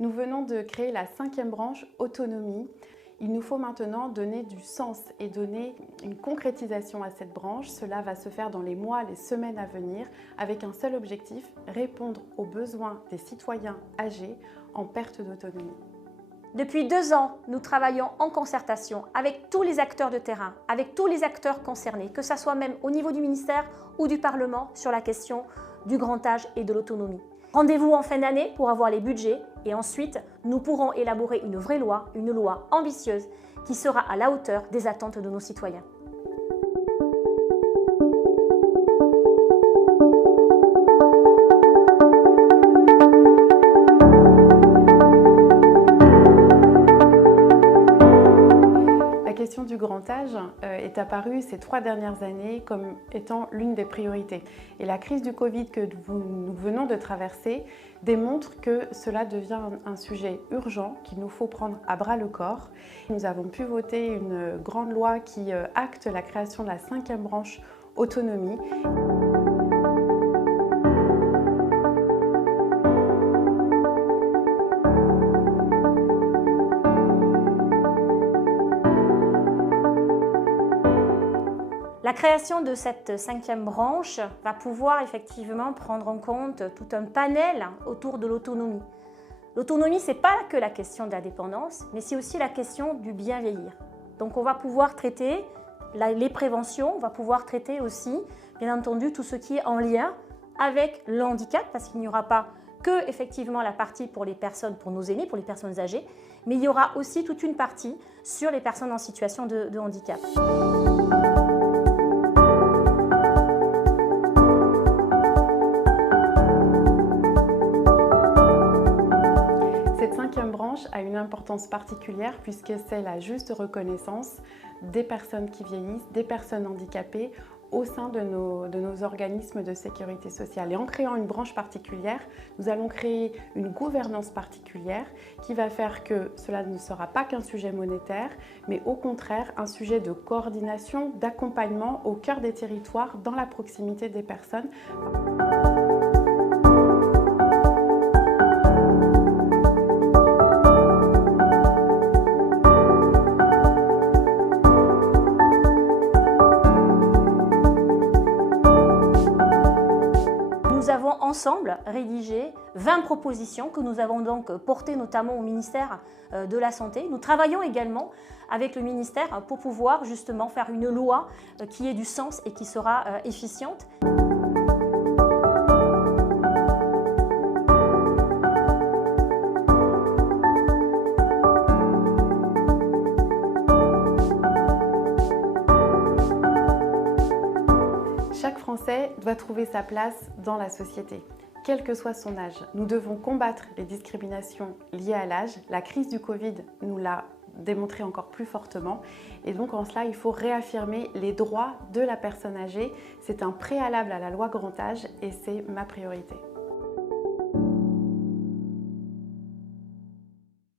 Nous venons de créer la 5e branche autonomie. Il nous faut maintenant donner du sens et donner une concrétisation à cette branche. Cela va se faire dans les mois, les semaines à venir, avec un seul objectif, répondre aux besoins des citoyens âgés en perte d'autonomie. Depuis 2 ans, nous travaillons en concertation avec tous les acteurs de terrain, avec tous les acteurs concernés, que ce soit même au niveau du ministère ou du Parlement, sur la question du grand âge et de l'autonomie. Rendez-vous en fin d'année pour avoir les budgets et ensuite, nous pourrons élaborer une vraie loi, une loi ambitieuse qui sera à la hauteur des attentes de nos citoyens. La question du grand âge est apparue ces 3 dernières années comme étant l'une des priorités. Et la crise du Covid que nous venons de traverser démontre que cela devient un sujet urgent qu'il nous faut prendre à bras le corps. Nous avons pu voter une grande loi qui acte la création de la 5e branche autonomie. La création de cette 5e branche va pouvoir effectivement prendre en compte tout un panel autour de l'autonomie. L'autonomie, ce n'est pas que la question de la dépendance, mais c'est aussi la question du bien vieillir. Donc on va pouvoir traiter les préventions, on va pouvoir traiter aussi, bien entendu, tout ce qui est en lien avec le handicap, parce qu'il n'y aura pas que effectivement la partie pour les personnes, pour nos aînés, pour les personnes âgées, mais il y aura aussi toute une partie sur les personnes en situation de handicap. Cette 5e branche a une importance particulière puisque c'est la juste reconnaissance des personnes qui vieillissent, des personnes handicapées au sein de nos organismes de sécurité sociale. Et en créant une branche particulière, nous allons créer une gouvernance particulière qui va faire que cela ne sera pas qu'un sujet monétaire, mais au contraire un sujet de coordination, d'accompagnement au cœur des territoires, dans la proximité des personnes. Nous avons ensemble rédigé 20 propositions que nous avons donc portées notamment au ministère de la Santé. Nous travaillons également avec le ministère pour pouvoir justement faire une loi qui ait du sens et qui sera efficiente. Chaque Français doit trouver sa place dans la société, quel que soit son âge. Nous devons combattre les discriminations liées à l'âge. La crise du Covid nous l'a démontré encore plus fortement. Et donc en cela, il faut réaffirmer les droits de la personne âgée. C'est un préalable à la loi grand âge et c'est ma priorité.